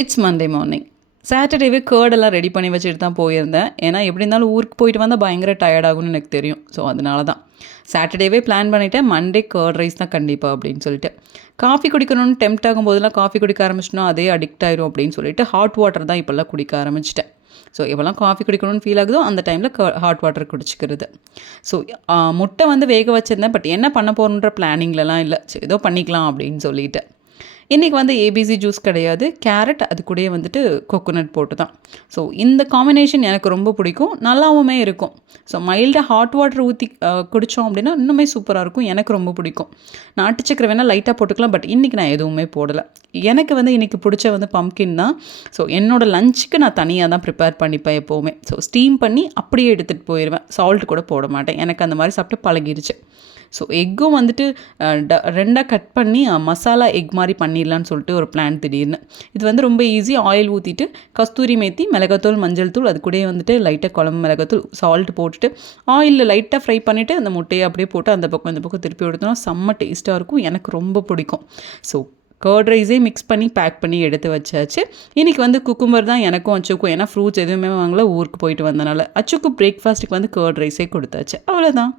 It's Monday morning. சாட்டர்டேவே கேர்டெல்லாம் ready பண்ணி வச்சுட்டு தான் போயிருந்தேன். ஏன்னா எப்படி இருந்தாலும் ஊருக்கு போயிட்டு வந்தால் பயங்கர டயர்ட் ஆகும்னு எனக்கு தெரியும். ஸோ அதனால தான் சாட்டர்டேவே பிளான் பண்ணிவிட்டேன், மண்டே கேர்ட் ரைஸ் தான் கண்டிப்பாக அப்படின்னு சொல்லிட்டு. காஃபி குடிக்கணும்னு டெம்ப்ட் ஆகும்போதெல்லாம் காஃபி குடிக்க ஆரம்பிச்சிட்டோம், அதே அடிக்ட் ஆயிரும் அப்படின்னு சொல்லிட்டு ஹாட் வாட்டர் தான் இப்போல்லாம் குடிக்க ஆரம்பிச்சிட்டேன். ஸோ எப்போல்லாம் காஃபி குடிக்கணும்னு ஃபீல் ஆகுதோ அந்த டைமில் ஹாட் வாட்டர் குடிச்சிக்கிறது. ஸோ முட்டை வந்து வேக வச்சுருந்தேன், பட் என்ன பண்ண போகணுன்ற பிளானிங்லலாம் இல்லை. சரி ஏதோ பண்ணிக்கலாம் அப்படின்னு சொல்லிட்டு இன்றைக்கி வந்து ஏபிசி ஜூஸ் கிடையாது, கேரட் அது கூடயே வந்துட்டு கோகோனட் போட்டு தான். ஸோ இந்த காம்பினேஷன் எனக்கு ரொம்ப பிடிக்கும், நல்லாவுமே இருக்கும். ஸோ மைல்டாக ஹாட் வாட்டர் ஊற்றி குடித்தோம் அப்படின்னா இன்னுமே சூப்பராக இருக்கும், எனக்கு ரொம்ப பிடிக்கும். நாட்டு சக்கரை வேணால் லைட்டாக போட்டுக்கலாம், பட் இன்றைக்கி நான் எதுவுமே போடலை. எனக்கு வந்து இன்றைக்கி பிடிச்ச வந்து பம்கின் தான். ஸோ என்னோடய லஞ்சுக்கு நான் தனியாக தான் ப்ரிப்பேர் பண்ணிப்பேன் எப்போவுமே. ஸோ ஸ்டீம் பண்ணி அப்படியே எடுத்துகிட்டு போயிடுவேன், சால்ட் கூட போட மாட்டேன், எனக்கு அந்த மாதிரி சாப்பிட்டு பழகிடுச்சு. ஸோ எக்கும் வந்துட்டு ரெண்டாக கட் பண்ணி மசாலா எக் மாதிரி பண்ணிடலான்னு சொல்லிட்டு ஒரு பிளான் திடீர்னு. இது வந்து ரொம்ப ஈஸி. ஆயில் ஊற்றிட்டு கஸ்தூரி மேத்தி, மிளகாத்தூள், மஞ்சள் தூள், அது கூட வந்துட்டு லைட்டாக குழம்பு மிளகாத்தூள், சால்ட் போட்டுட்டு ஆயிலில் லைட்டாக ஃப்ரை பண்ணிவிட்டு அந்த முட்டையை அப்படியே போட்டு அந்த பக்கம் இந்த பக்கம் திருப்பி எடுத்தோம்னா செம்ம டேஸ்ட்டாக இருக்கும், எனக்கு ரொம்ப பிடிக்கும். ஸோ கர்ட் ரைஸே மிக்ஸ் பண்ணி பேக் பண்ணி எடுத்து வச்சாச்சு. இன்றைக்கி வந்து குக்கும்பர் தான் எனக்கும் அச்சுக்கும், ஏன்னா ஃப்ரூட்ஸ் எதுவுமே வாங்கல ஊருக்கு போயிட்டு வந்தனால. அச்சுக்கு பிரேக்ஃபாஸ்ட்டுக்கு வந்து கர்ட் ரைஸே கொடுத்தாச்சு, அவ்வளோதான்.